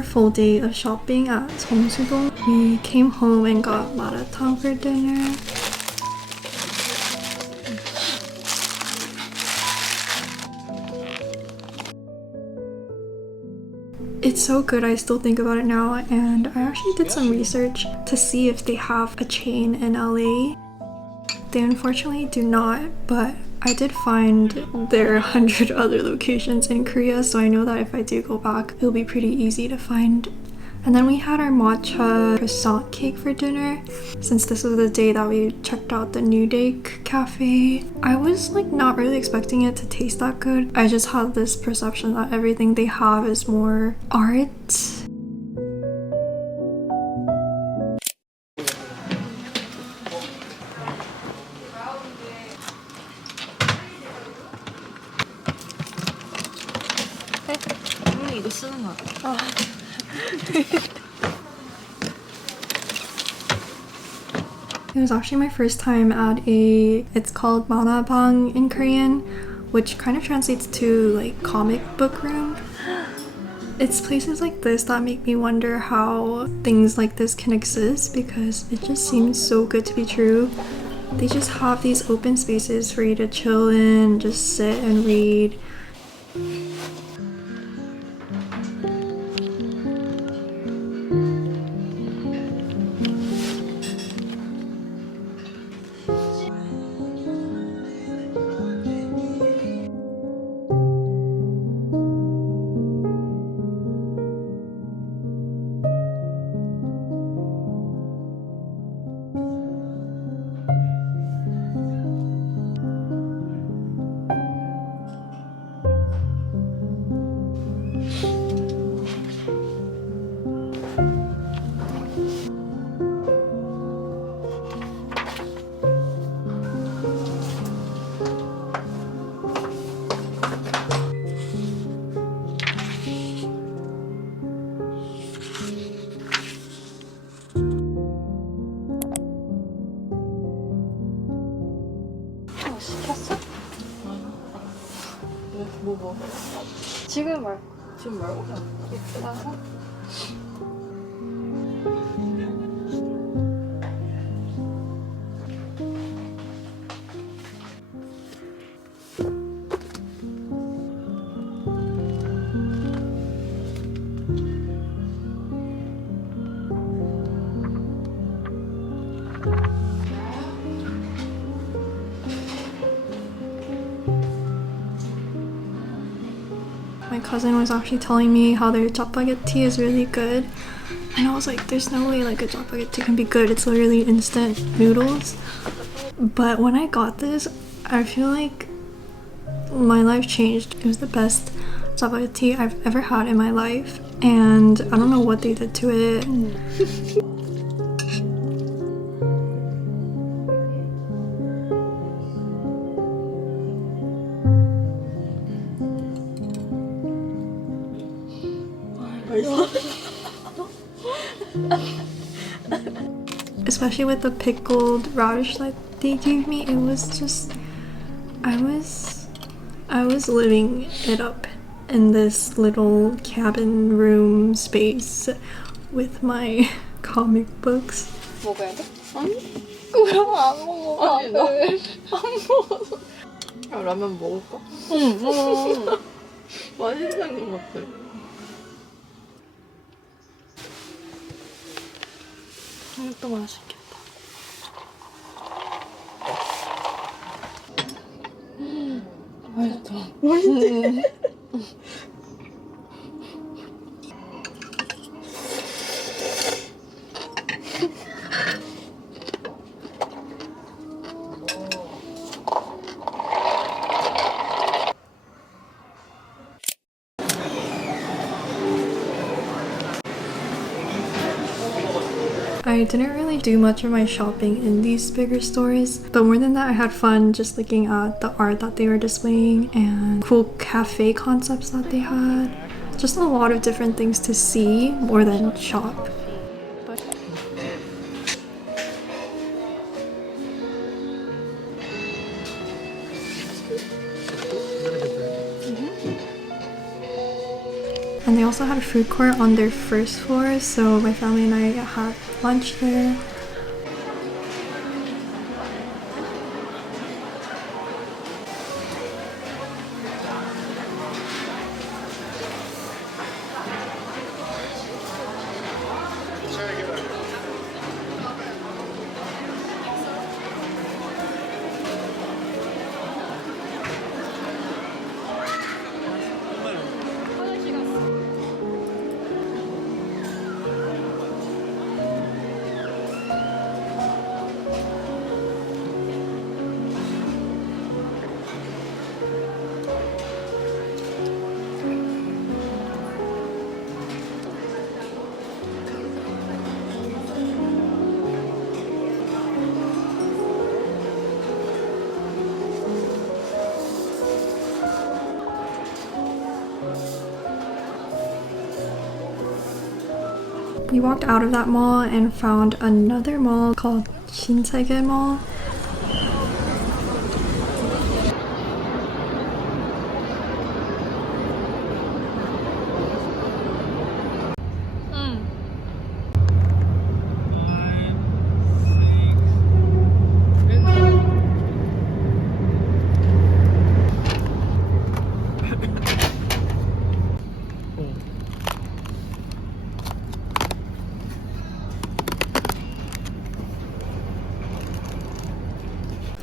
a full day of shopping at Seongsu-dong. We came home and got maratang for dinner. It's so good, I still think about it now, and I actually did some research to see if they have a chain in LA. They unfortunately do not, but I did find there are 100 other locations in Korea, so I know that if I do go back, it'll be pretty easy to find. And then we had our matcha croissant cake for dinner. Since this was the day that we checked out the New Day cafe, I was like not really expecting it to taste that good. I just had this perception that everything they have is more art. 이거 쓰는 거. It was actually my first time at it's called Manabang in Korean, which kind of translates to like comic book room. It's places like this that make me wonder how things like this can exist, because it just seems so good to be true. They just have these open spaces for you to chill in, just sit and read. 시켰어? 왜? 뭐 먹어? 지금 말고. 지금 말고 그냥 예쁘다고? My cousin was actually telling me how their jappagetti is really good, and I was like, there's no way like a jappagetti can be good, it's literally instant noodles. But when I got this, I feel like my life changed. It was the best jappagetti I've ever had in my life, and I don't know what they did to it. Especially with the pickled radish that they gave me, it was just I was living it up in this little cabin room space with my comic books. 먹어야 돼? 아니? 그럼 안 먹어. 아니, 안 먹어. 야, 라면 먹을까? 응, 먹어. 맛있는 것 같아. 이것도 맛있겠다. 맛있다. 맛있지? I didn't really do much of my shopping in these bigger stores, but more than that, I had fun just looking at the art that they were displaying and cool cafe concepts that they had. Just a lot of different things to see more than shop. And they also had a food court on their first floor, so my family and I had lunch there. We walked out of that mall and found another mall called Shinsegae Mall.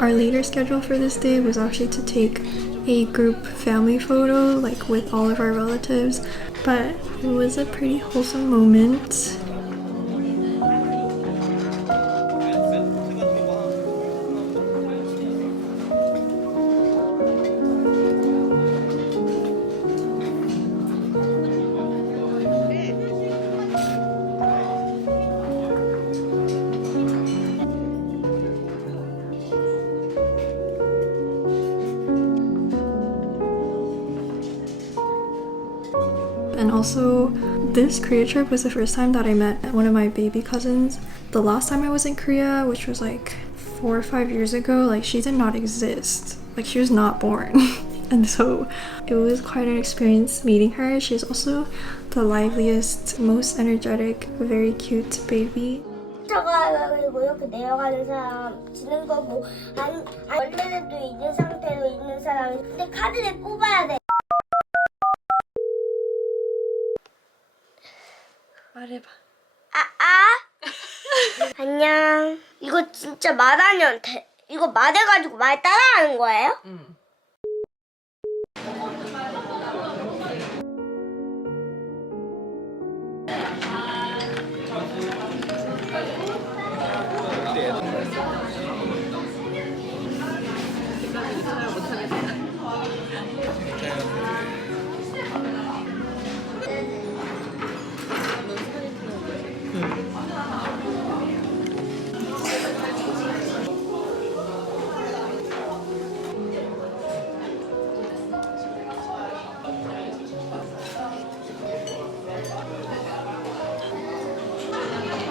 Our later schedule for this day was actually to take a group family photo, like with all of our relatives, but it was a pretty wholesome moment. And also, this Korea trip was the first time that I met one of my baby cousins. The last time I was in Korea, which was like 4 or 5 years ago, like she did not exist. Like she was not born. And so it was quite an experience meeting her. She's also the liveliest, most energetic, very cute baby. 그리고 이렇게 내려가는 사람 지는 거고 원래는 또 있는 상태로 있는 사람이 근데 카드를 뽑아야 돼. 말해봐. 안녕. 이거 진짜 말하면 돼. 이거 말해가지고 말 따라하는 거예요? 응.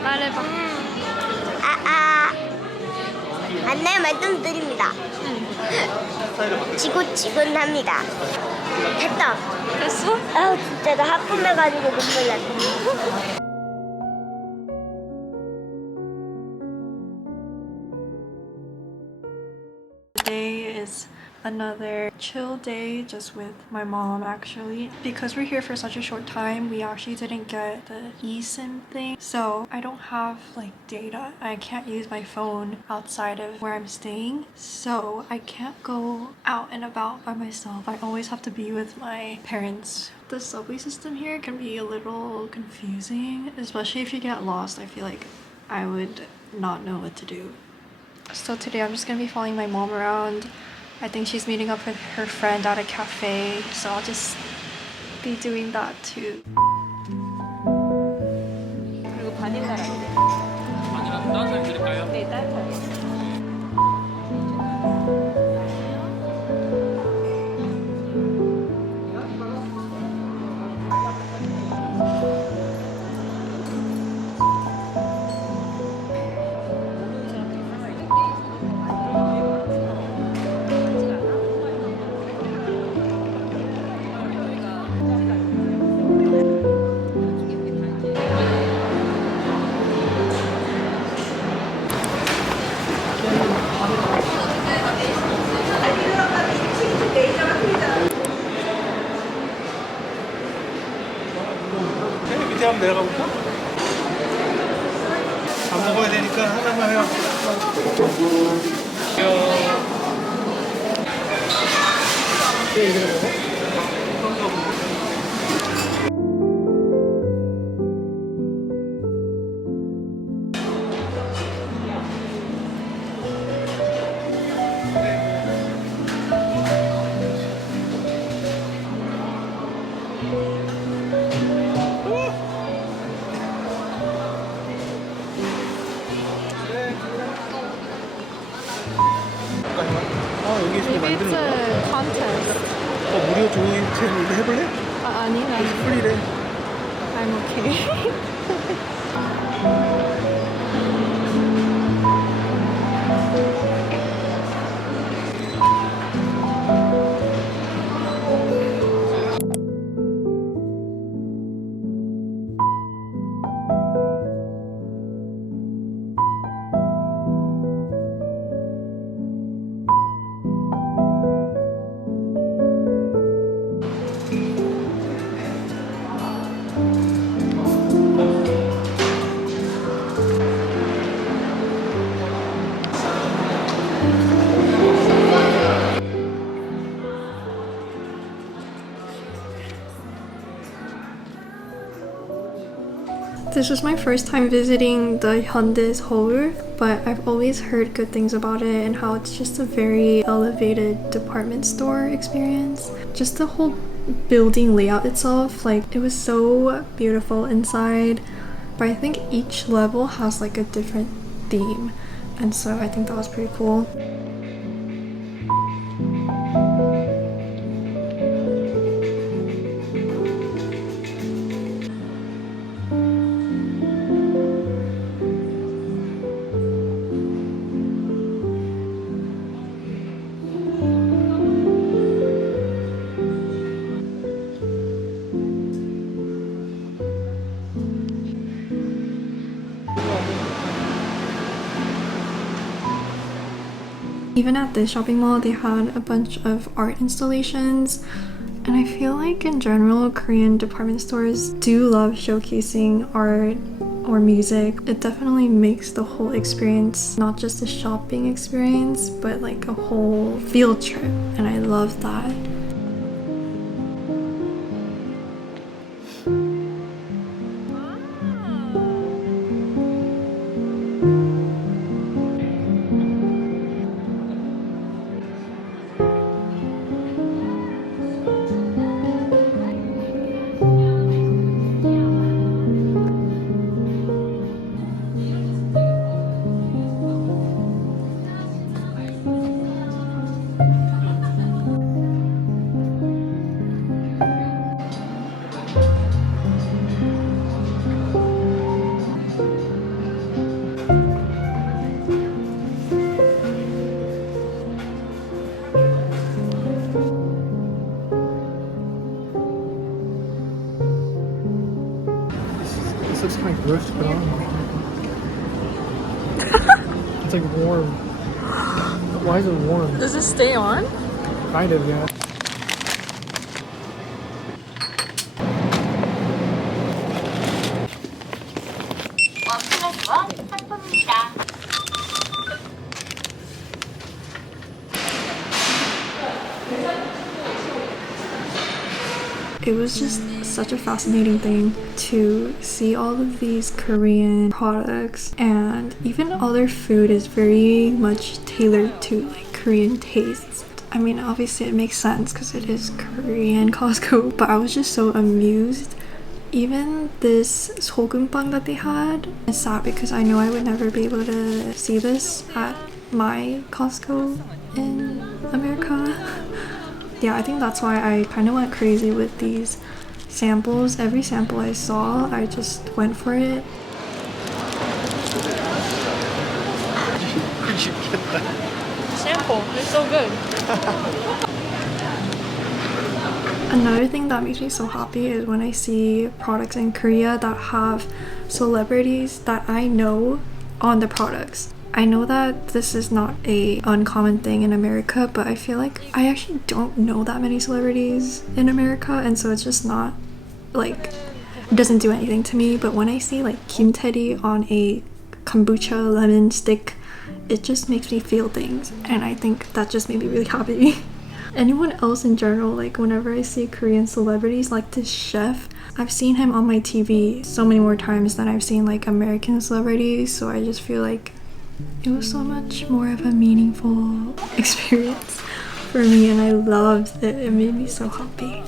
말해봐. 안내 말씀드립니다. 지긋지긋합니다. 됐다. 됐어? 아우 진짜 나 하품해가지고 눈물 났어. Today is another chill day just with my mom actually. Because we're here for such a short time, we actually didn't get the eSIM thing. So I don't have like data. I can't use my phone outside of where I'm staying. So I can't go out and about by myself. I always have to be with my parents. The subway system here can be a little confusing, especially if you get lost. I feel like I would not know what to do. So today I'm just gonna be following my mom around. I think she's meeting up with her friend at a cafe, so I'll just be doing that too. 그리고 바닐라라떼. 바닐라 따뜻하게 드릴까요? 네, 따뜻하게. 내가 가볼까? 밥 먹어야 되니까 하나만 해갖고. 여기 있으면 만드는 거야? contest. 무료 조인 채널 이거 해볼래? 아니, 난 프리래. I'm okay. This was my first time visiting the Hyundai Seoul, but I've always heard good things about it and how it's just a very elevated department store experience. Just the whole building layout itself, like it was so beautiful inside, but I think each level has like a different theme, and so I think that was pretty cool. Even at this shopping mall, they had a bunch of art installations, and I feel like in general, Korean department stores do love showcasing art or music. It definitely makes the whole experience not just a shopping experience, but like a whole field trip, and I love that. This looks kind of gross to put on. It's like warm. Why is it warm? Does it stay on? Kind of, yeah. It was just such a fascinating thing to see all of these Korean products, and even all their food is very much tailored to like Korean tastes. I mean, obviously it makes sense because it is Korean Costco, but I was just so amused. Even this sogumpang that they had, it's sad because I know I would never be able to see this at my Costco in America. Yeah, I think that's why I kind of went crazy with these samples. Every sample I saw, I just went for it. Sample, it's so good. Another thing that makes me so happy is when I see products in Korea that have celebrities that I know on the products. I know that this is not a uncommon thing in America, but I feel like I actually don't know that many celebrities in America, and so it's just not like it doesn't do anything to me. But when I see like kimteri on a kombucha lemon stick, it just makes me feel things, and I think that just made me really happy. Anyone else in general, like whenever I see Korean celebrities like this chef, I've seen him on my TV so many more times than I've seen like American celebrities, so I just feel like it was so much more of a meaningful experience for me, and I loved it. It made me so happy.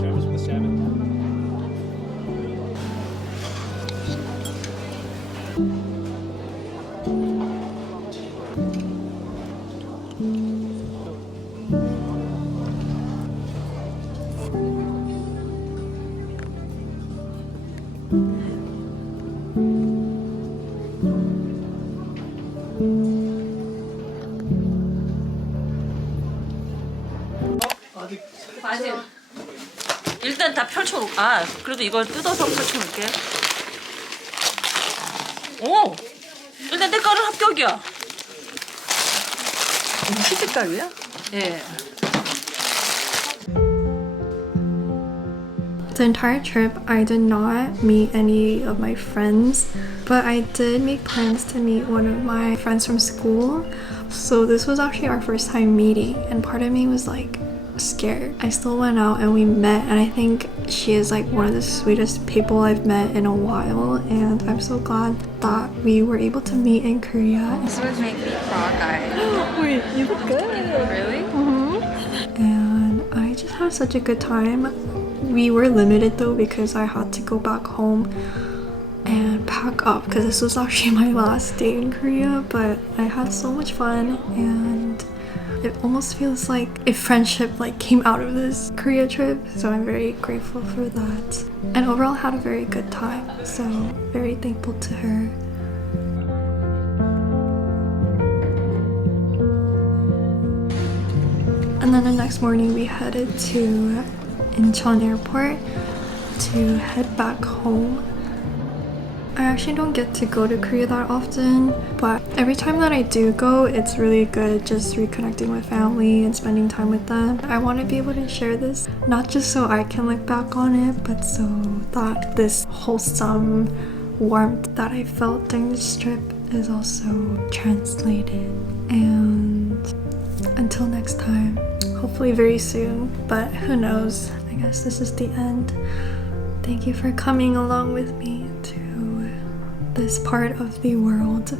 Travis with the salmon. 바질. 일단 다 펼쳐놓. 아, 그래도 이걸 뜯어서 펼쳐놓을게. 오, 일단 때깔은 합격이야. 치즈 가루야? 예. The entire trip, I did not meet any of my friends, but I did make plans to meet one of my friends from school. So this was actually our first time meeting, and part of me was like scared. I still went out and we met, and I think she is like one of the sweetest people I've met in a while, and I'm so glad that we were able to meet in Korea. This would make me frog-eyed. Wait, you look good. Really? And I just had such a good time. We were limited though because I had to go back home and pack up because this was actually my last day in Korea, but I had so much fun, and it almost feels like a friendship like came out of this Korea trip, so I'm very grateful for that. And overall had a very good time, so very thankful to her. And then the next morning we headed to Incheon Airport to head back home. I actually don't get to go to Korea that often, but every time that I do go, it's really good just reconnecting with family and spending time with them. I want to be able to share this, not just so I can look back on it, but so that this wholesome warmth that I felt during this trip is also translated. And until next time, hopefully very soon, but who knows, I guess this is the end. Thank you for coming along with me to this part of the world.